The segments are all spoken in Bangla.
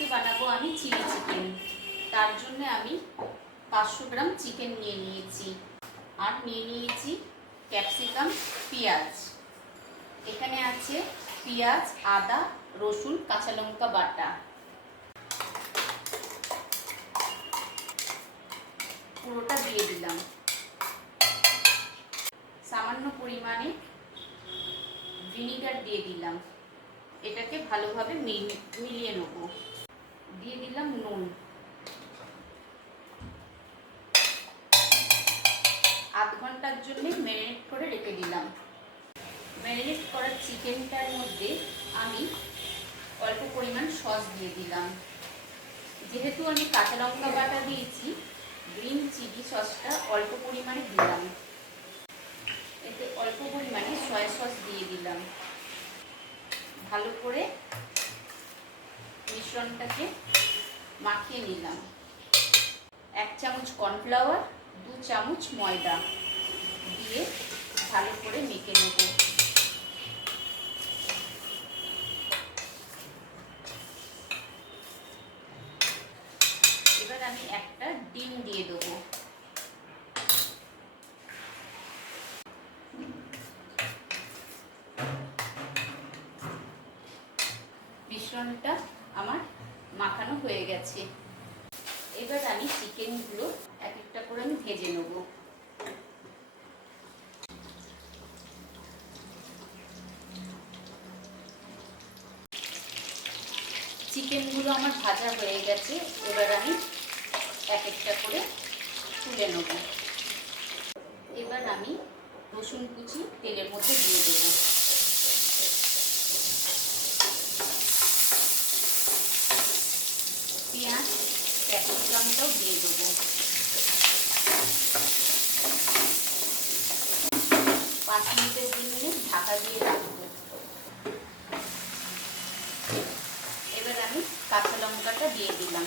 আজকে বানাবো আমি চিলি চিকেন। তার জন্য আমি 500 গ্রাম চিকেন নিয়ে নিয়েছি আর নিয়ে নিয়েছি ক্যাপসিকাম, পেঁয়াজ। এখানে আছে পেঁয়াজ, আদা, রসুন, কাঁচা লঙ্কা বাটা। পুরোটা দিয়ে দিলাম। সামান্য পরিমাণে ভিনিগার দিয়ে দিলাম। এটাকে ভালোভাবে মিলিয়ে নেব। দিয়ে দিলাম নুন। আধ ঘন্টার জন্য ম্যারিনেট করে রেখে দিলাম। ম্যারিনেট করা চিকেনটার মধ্যে আমি অল্প পরিমাণ সস দিয়ে দিলাম। যেহেতু আমি কাঁচা লঙ্কা বাটা দিয়েছি, গ্রিন চিলি সসটা অল্প পরিমাণে দিলাম। এতে অল্প পরিমাণে সয়া সস দিয়ে দিলাম। ভালো করে মিশ্রণটাকে মাখিয়ে নিলাম। 1 চামচ কর্নফ্লাওয়ার, 2 চামচ ময়দা দিয়ে ভালো করে মেখে নেব। এবার আমি একটা ডিম দিয়ে দেবো। মিশ্রণটা আমার মাখানো হয়ে গেছে। এবার আমি চিকেনগুলো এক একটা করে আমি ভেজে নেব। চিকেনগুলো আমার ভাজা হয়ে গেছে। এবার আমি এক একটা করে তুলে নেব। এবার আমি রসুন কুচি তেলের মধ্যে দিয়ে দেব। পেঁয়াজ, ক্যাপসিকামটাও দিয়ে দেবো। 5 মিনিটের জন্য ঢাকা দিয়ে রাখবো। এবার আমি কাঁচা লঙ্কাটা দিয়ে দিলাম।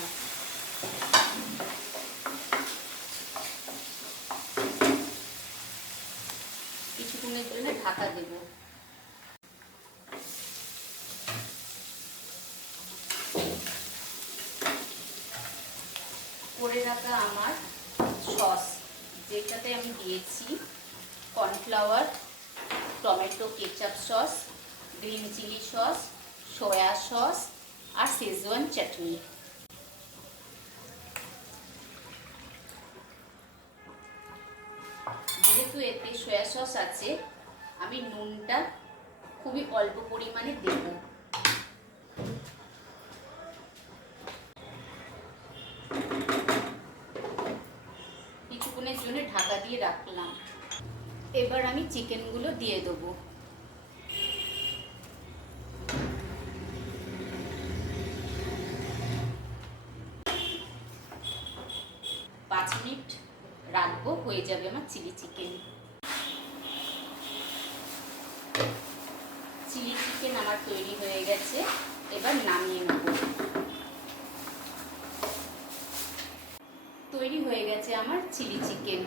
কিছুক্ষণের জন্য ঢাকা দেব। করে রাখা আমার সস, যেটাতে আমি দিয়েছি cornflour, tomato ketchup sauce, green chilli sauce, soya sauce আর শেজওয়ান চাটনি। যেহেতু এতে সয়া সস আছে, আমি নুনটা খুবই অল্প পরিমাণে দেব। কিছুক্ষণের জন্য ঢাকা দিয়ে রাখলাম। এবার আমি চিকেনগুলো দিয়ে দেবো। পাঁচ মিনিট রাখবো, হয়ে যাবে আমার চিলি চিকেন। চিলি চিকেন আমার তৈরি হয়ে গেছে। এবার নামিয়ে নেব। তৈরি হয়ে গেছে আমার চিলি চিকেন।